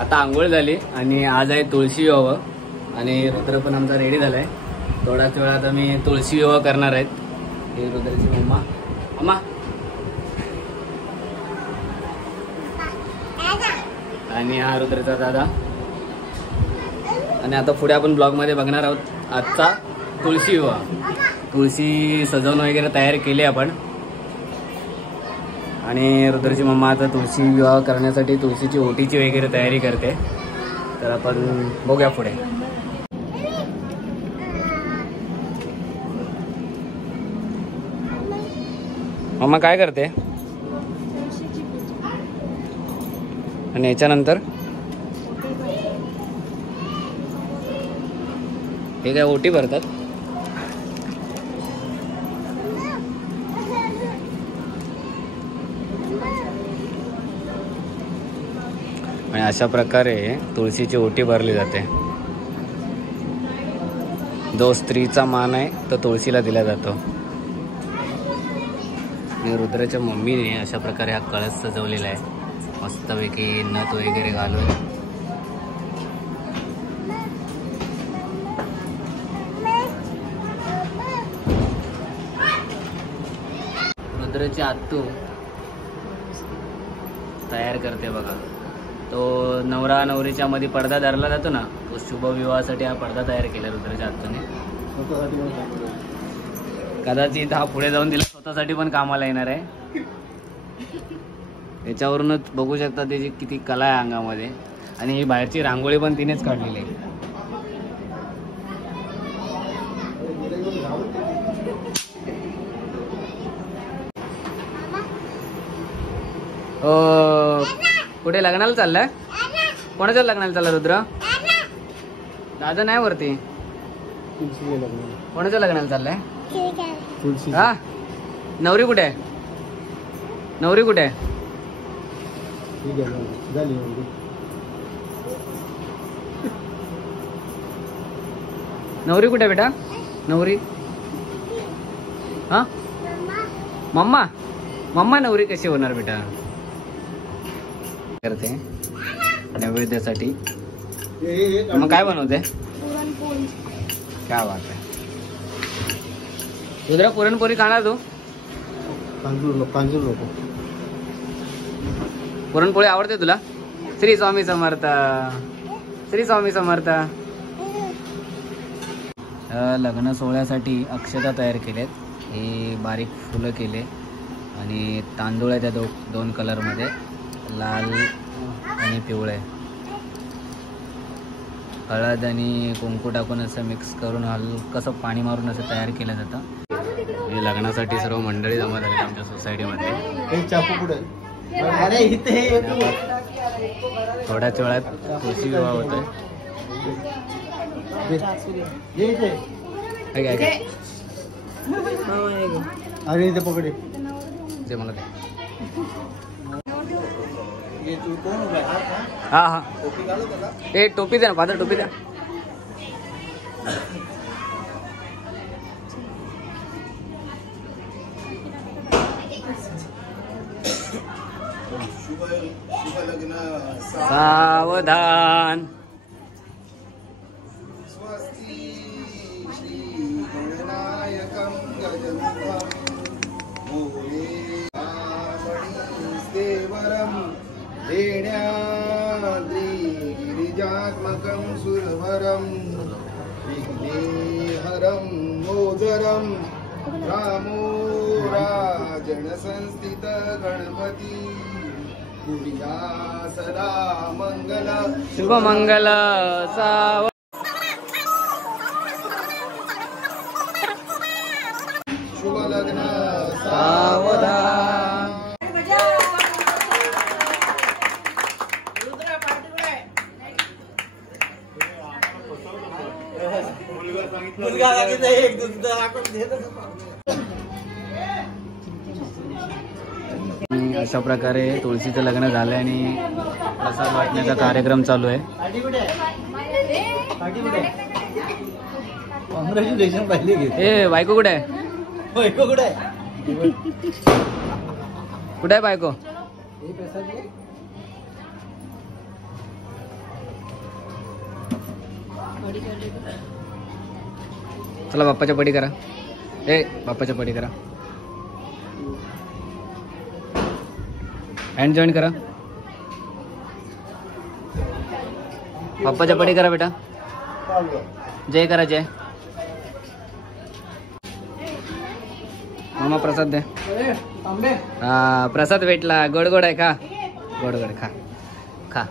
आता आंघोळ झाली आणि आज आहे तुळशी विवाह आणि रुद्र पण आमचा रेडी झालाय. थोड्याच वेळात आम्ही तुळशी विवाह करणार आहेत. ही रुद्राची मम्मा अम्मा आणि हा रुद्राचा दादा. आणि आता पुढे आपण ब्लॉग मध्ये बघणार आहोत आजचा तुळशी विवाह. तुळशी सजवून वगैरे तयार केली आपण आणि रुद्राची मम्मा आता तुळशी विवाह करण्यासाठी तुळशीची ओटीची वगैरे तयारी करते. तर आपण बघूया पुढे. मम्मा काय करते आणि याच्यानंतर हे काय ओटी भरतात. आणि अशा प्रकारे तुळशीची ओटी भरली जाते. जो स्त्रीचा मान आहे तो तुळशीला दिला जातो. आणि रुद्राच्या मम्मीने अशा प्रकारे हा कळस सजवलेला आहे. मस्तपैकी नथ वगैरे घालून. रुद्राची आत्तू तयार करते बघा. तो नवरा नवरीच्या मध्ये पडदा धरला जातो ना, तो शुभ विवाहासाठी हा पडदा तयार केला रुद्राच्या आत्तूने. कदाचित हा पुढे जाऊन तिला स्वतःसाठी पण कामाला येणार आहे. याच्यावरूनच बघू शकता त्याची किती कला आहे अंगामध्ये. आणि ही बाहेरची रांगोळी पण तिनेच काढलेली आहे. कुठे लग्नाला चाललाय? कोणाच्या लग्नाला चालला रुद्र? दादा नाही वरती. कोणाच्या लग्नाला चाललाय? हा नवरी कुठे आहे? नवरी कुठे आहे? नवरी कुठे बेटा? नवरी हा मम्मा मम्मा नवरी कशी होणार बेटा? करते नैवेद्यासाठी. मग काय बनवते? काय बात आहे. रुद्रा पुरणपोळी खाणार तू? पुरणपोळी आवडते तुला? श्री स्वामी समर्थ. श्री स्वामी समर्थ. लग्न सोहळ्यासाठी अक्षता तयार केलेत. हे बारीक फुलं केले आणि तांदूळ आहे त्या दोन कलरमध्ये, लाल आणि पिवळे. हळद आणि कुंकू टाकून असं मिक्स करून हलकसं पाणी मारून असं तयार केलं जातं. हे लग्नासाठी सर्व मंडळी जमा झाली आमच्या सोसायटीमध्ये. थोड्याच वेळात तुळशी विवाह होतोय. अरे ते पकडे ते मला हा हा ए टोपी द्या ना, फादर टोपी द्या. सावधान. गिरिजात्मकं सुरवरं विघ्नेहरं मोदरं रामो राजनसंस्थित गणपती कुर्या सदा मंगल शुभमंगल. शुभ लग्न सावधान. अशा प्रकारे तुळशीचं लग्न झालंय आणि प्रसाद वाटण्याचा कार्यक्रम चालू आहे. कॉंग्रॅच्युलेशन पहिले घे. ए बायको कुठे आहे? बायको कुठे आहे? कुठे आहे बायको? चला बाप्पाच्या पडी करा. बाप्पाच्या पडी करा. हँड जॉईन करा. बाप्पाच्या पडी करा बेटा. जय करा जय. मामा प्रसाद दे. हा प्रसाद भेटला. गोड गोड आहे खा. गोड गोड खा खा.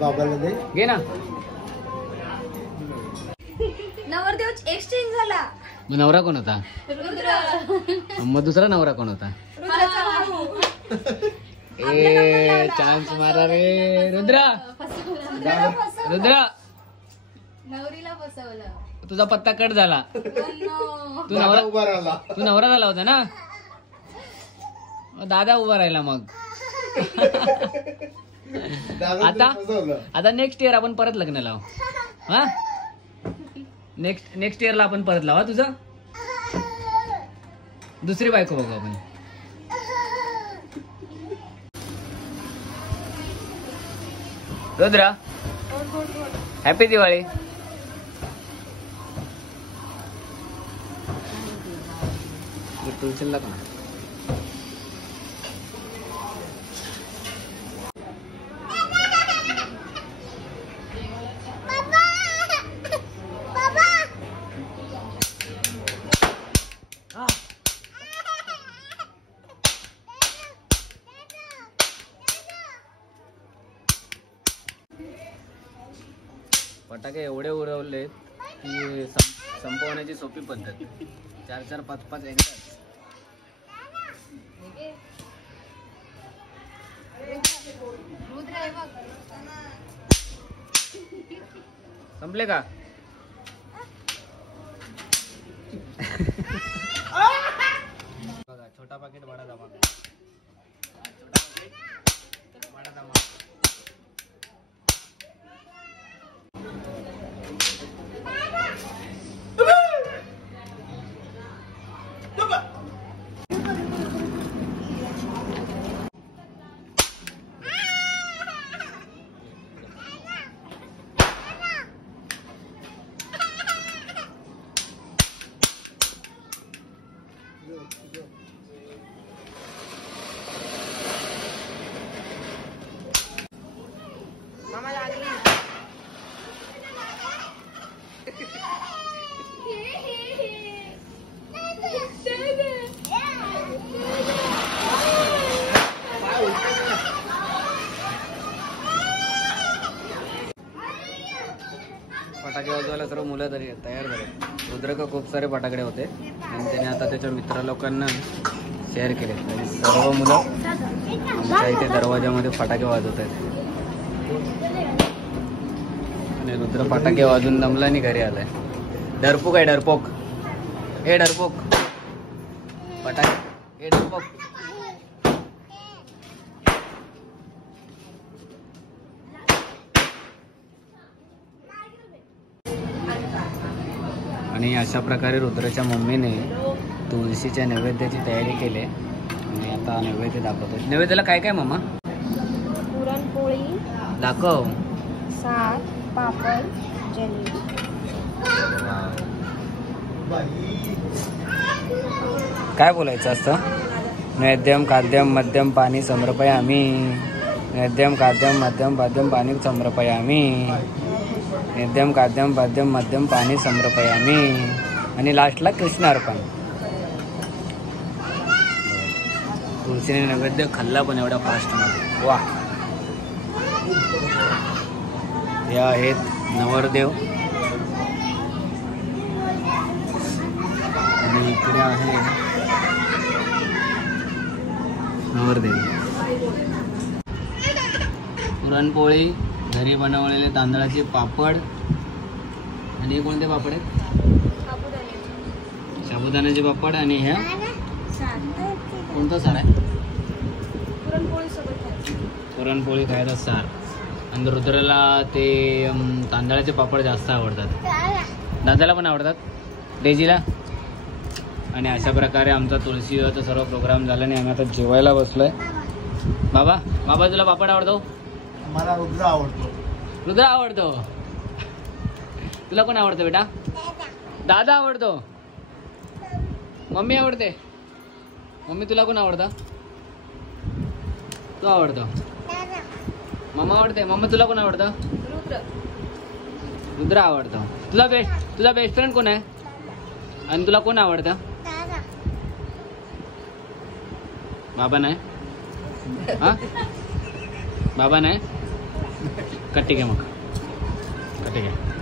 बाबाला दे. घे ना. नवरदेव एक्सचेंज झाला. मग नवरा कोण होता? रुद्र. मग दुसरा नवरा कोण होता? रुद्राचा भाऊ. ए चान्स मारा रे रुद्रा. रुद्रा नवरीला बसवलं. तुझा पत्ता कट झाला. तू नवरा उभा राहिला. तू नवरा झाला होता ना. दादा उभा राहिला मग. आता नेक्स्ट इयर आपण परत लग्न लावू. हा नेक्स्ट इयरला आपण परत लावा. तुझं दुसरी बायको बघू आपण. रुद्रा हॅपी दिवाळी. तुळशीला का फटाके एवढे उडवले की संपवण्याची सोपी पद्धत. 4-4, 5-5 एकदाच. संपले का? बघा छोटा पाकिट बडा धमाका. छोटा पाकिट बडा धमाका. फटाके वाजवायला सर्व मुलं तरी तयार झाले. रुद्रका खूप सारे फटाकडे होते आणि त्याने आता त्याच्या मित्र लोकांना शेअर केले आणि सर्व मुलं आमच्या इथे दरवाजामध्ये फटाके वाजवत आहेत. आणि रुद्र फटाके वाजून दमला आणि घरी आलाय. डरपोक आहे डरपोक. हे डरपोक फटाके. हे डरपोक. आणि अशा प्रकारे रुद्राच्या मम्मीने तुळशीच्या नैवेद्याची तयारी केली आणि आता नैवेद्य दाखवतो. नैवेद्याला काय काय मम्मा? पुरणपोळी, दाखव. साग, पापड, जलेबी. काय बोलायचं असतं? नैवेद्यम खाद्यम मध्यम पाणी समर्पयामी. नैवेद्यम खाद्यम मध्यम पाद्यम पाणी समर्पयामी. नैवेद्यम खाद्यम पाद्यम मध्यम पाणी समर्पयामी. आणि लास्टला कृष्ण अर्पण. तुळशीने नैवेद्य खाल्ला पण एवढ्या फास्टमध्ये. वा. हे आहेत नवरदेव आणि इकडे आहे नवरदेव. पुरणपोळी, घरी बनवलेले तांदळाचे पापड. आणि हे कोणते पापड आहेत? साबुदाण्याचे पापड. आणि ह्या कोणता सार आहे? पुरणपोळी खायला सार. आणि रुद्राला ते तांदळाचे पापड जास्त आवडतात. दादाला पण आवडतात. डेजीला. आणि अशा प्रकारे आमचा तुळशीचा सर्व प्रोग्राम झाला आणि आम्ही आता जेवायला बसलोय. बाबा तुला पापड आवडतो? मला रुद्र आवडतो. रुद्र आवडतो. तुला कोण आवडतं बेटा? दादा आवडतो. मम्मी आवडते. मम्मी तुला कोण आवडतं? तू आवडतो. मम्मा आवडते. मम्मा तुला कोण आवडतं? रुद्र आवडतो. तुझा बेस्ट फ्रेंड कोण आहे? आणि तुला कोण आवडतं? बाबा नाही. हा बाबा नाही का? ठीक आहे मग. ठीक आहे.